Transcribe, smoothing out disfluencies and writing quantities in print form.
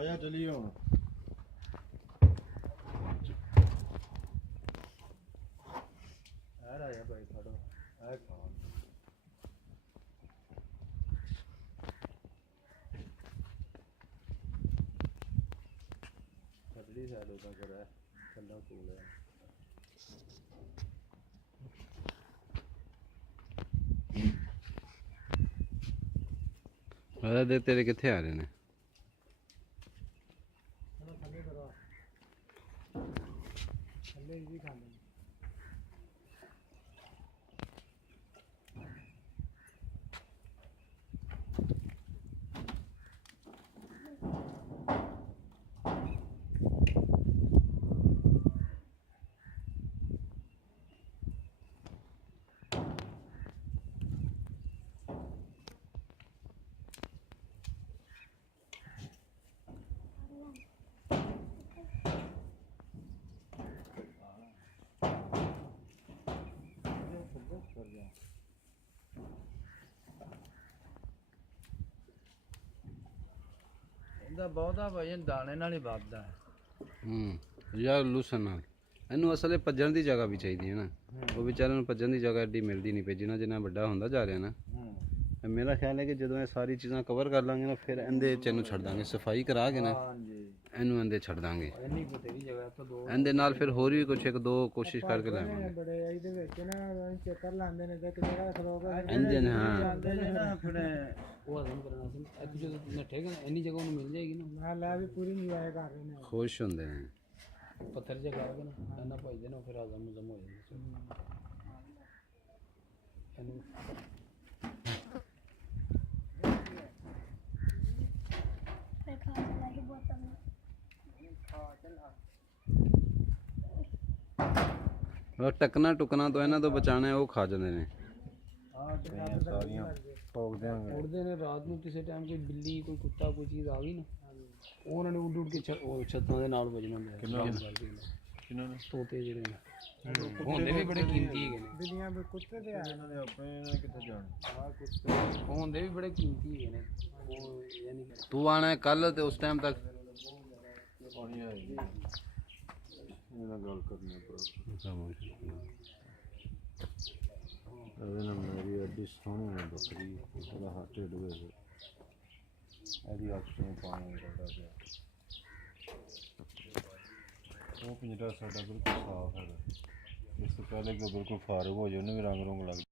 ਆਇਆ ਚਲੀ ਹੁਣ ਆ ਰਿਹਾ ਭਾਈ ਫੜੋ ਆ ਖਾਓ ਛੱਡੜੀ ਸਾਈਡ ਉਹਦਾ ਕਰਾ ਠੰਡਾ ਕੋਲ ਹੈ ਉਹਦਾ ਦੇ ਤੇਰੇ ਕਿੱਥੇ ਆ ਰਹੇ ਨੇ ਥੱਲੇ ਵੀ ਖਾਂਦੇ ਇਹਦਾ ਬਹੁਤਾ ਵਜਨ ਦਾਣੇ ਨਾਲ ਹੀ ਵੱਧਦਾ ਯਾਰ ਲੂਸਨ ਨਾਲ ਇਹਨੂੰ ਅਸਲੇ ਭੱਜਣ ਦੀ ਜਗ੍ਹਾ ਵੀ ਚਾਹੀਦੀ ਹੈ ਨਾ ਉਹ ਵਿਚਾਰੇ ਨੂੰ ਭੱਜਣ ਦੀ ਜਗ੍ਹਾ ਐਡੀ ਮਿਲਦੀ ਨਹੀਂ ਪਈ ਜਿੰਨਾ ਵੱਡਾ ਹੁੰਦਾ ਜਾ ਰਿਹਾ ਨਾ ਮੇਰਾ ਖਿਆਲ ਹੈ ਕਿ ਜਦੋਂ ਇਹ ਸਾਰੀ ਚੀਜ਼ਾਂ ਕਵਰ ਕਰ ਲਾਂਗੇ ਨਾ ਫਿਰ ਇਹਦੇ ਚ ਇਹਨੂੰ ਛੱਡ ਦਾਂਗੇ ਸਫਾਈ ਕਰਾ ਕੇ ਨਾ ਇਹਨੂੰ ਇਹਦੇ ਛੱਡ ਦਾਂਗੇ ਇਹਦੇ ਨਾਲ ਫਿਰ ਹੋਰ ਵੀ ਕੁਛ ਇੱਕ ਦੋ ਕੋਸ਼ਿਸ਼ ਕਰਕੇ ਲਾਵਾਂਗੇ ਬੜੇ ਇਹਦੇ ਵਿੱਚ ਨਾ ਚੱਕਰ ਲਾਉਂਦੇ ਨੇ ਤੇ ਇੱਕ ਜਗ੍ਹਾ ਖਲੋਗਾ ਇਹਦੇ ਨੇ ਹਾਂ ਆਪਣੇ ਉਹ ਹਜ਼ਮ ਕਰਨਾ ਸੀ ਇੱਕ ਜਦੋਂ ਨੱਠੇਗਾ ਇੰਨੀ ਜਗ੍ਹਾ ਉਹਨੂੰ ਮਿਲ ਜਾਏਗੀ ਨਾ ਮੈਂ ਲੈ ਵੀ ਪੂਰੀ ਇੰਜੋਏ ਕਰ ਰਹੇ ਨੇ ਖੁਸ਼ ਹੁੰਦੇ ਨੇ ਪੱਥਰ ਜਿਹਾ ਖਾਓਗੇ ਨਾ ਇੰਨਾ ਭਜਦੇ ਨਾ ਫਿਰ ਹਜ਼ਮ ਹੋ ਜਾਂਦਾ ਇਹਨੂੰ ਉਹ ਟਕਣਾ ਟੁਕਣਾ ਤੋਂ ਇਹਨਾਂ ਤੋਂ ਬਚਾਣਾ ਹੈ ਉਹ ਖਾ ਜਾਂਦੇ ਨੇ ਸਾਰੀਆਂ ਠੋਕ ਦਿਆਂਗੇ ਉੜਦੇ ਨੇ ਰਾਤ ਨੂੰ ਕਿਸੇ ਟਾਈਮ ਕੋਈ ਬਿੱਲੀ ਕੋਈ ਕੁੱਤਾ ਕੋਈ ਚੀਜ਼ ਆ ਗਈ ਨਾ ਉਹਨਾਂ ਨੇ ਉੱਡ ਉੱਡ ਕੇ ਉਹ ਛੱਤਾਂ ਦੇ ਨਾਲ ਵੱਜਣਾ ਹੁੰਦਾ ਕਿਹਨਾਂ ਨੇ ਤੋਤੇ ਜਿਹੜੇ ਨੇ ਹੁੰਦੇ ਵੀ ਬੜੇ ਕੀਮਤੀ ਹੈਗੇ ਨੇ ਬਿੱਲੀਆਂ ਵੀ ਕੁੱਤੇ ਤੇ ਆ ਇਹਨਾਂ ਦੇ ਆਪਣੇ ਇਹਨਾਂ ਕਿੱਥੇ ਜਾਣ ਉਹ ਹੁੰਦੇ ਵੀ ਬੜੇ ਕੀਮਤੀ ਹੈਗੇ ਨੇ ਉਹ ਯਾਨੀ ਕਿ ਤੂੰ ਆਣਾ ਕੱਲ ਤੇ ਉਸ ਟਾਈਮ ਤੱਕ ਪਾਣੀ ਆਏਗੀ ਇਹਨਾਂ ਗੱਲ ਕਰਨੀ ਪਰ ਇਹਦੇ ਨਾਲ ਮੇਰੀ ਐਡੀ ਸੋਹਣੀ ਹੈ ਬੱਕਰੀ ਉਹਦਾ ਹੱਥ ਢਿੱਡ ਵਿੱਚ ਇਹਦੀ ਅੱਖ ਤੋਂ ਪਾਣੀ ਨਿਕਲਦਾ ਪਿਆ ਉਹ ਪਿੰਜਰਾ ਸਾਡਾ ਬਿਲਕੁਲ ਸਾਫ਼ ਹੈਗਾ ਇਸ ਤੋਂ ਪਹਿਲੇ ਕਿ ਉਹ ਬਿਲਕੁਲ ਫਾਰਗ ਹੋ ਜਾਏ ਉਹਨੂੰ ਵੀ ਰੰਗ ਲੱਗ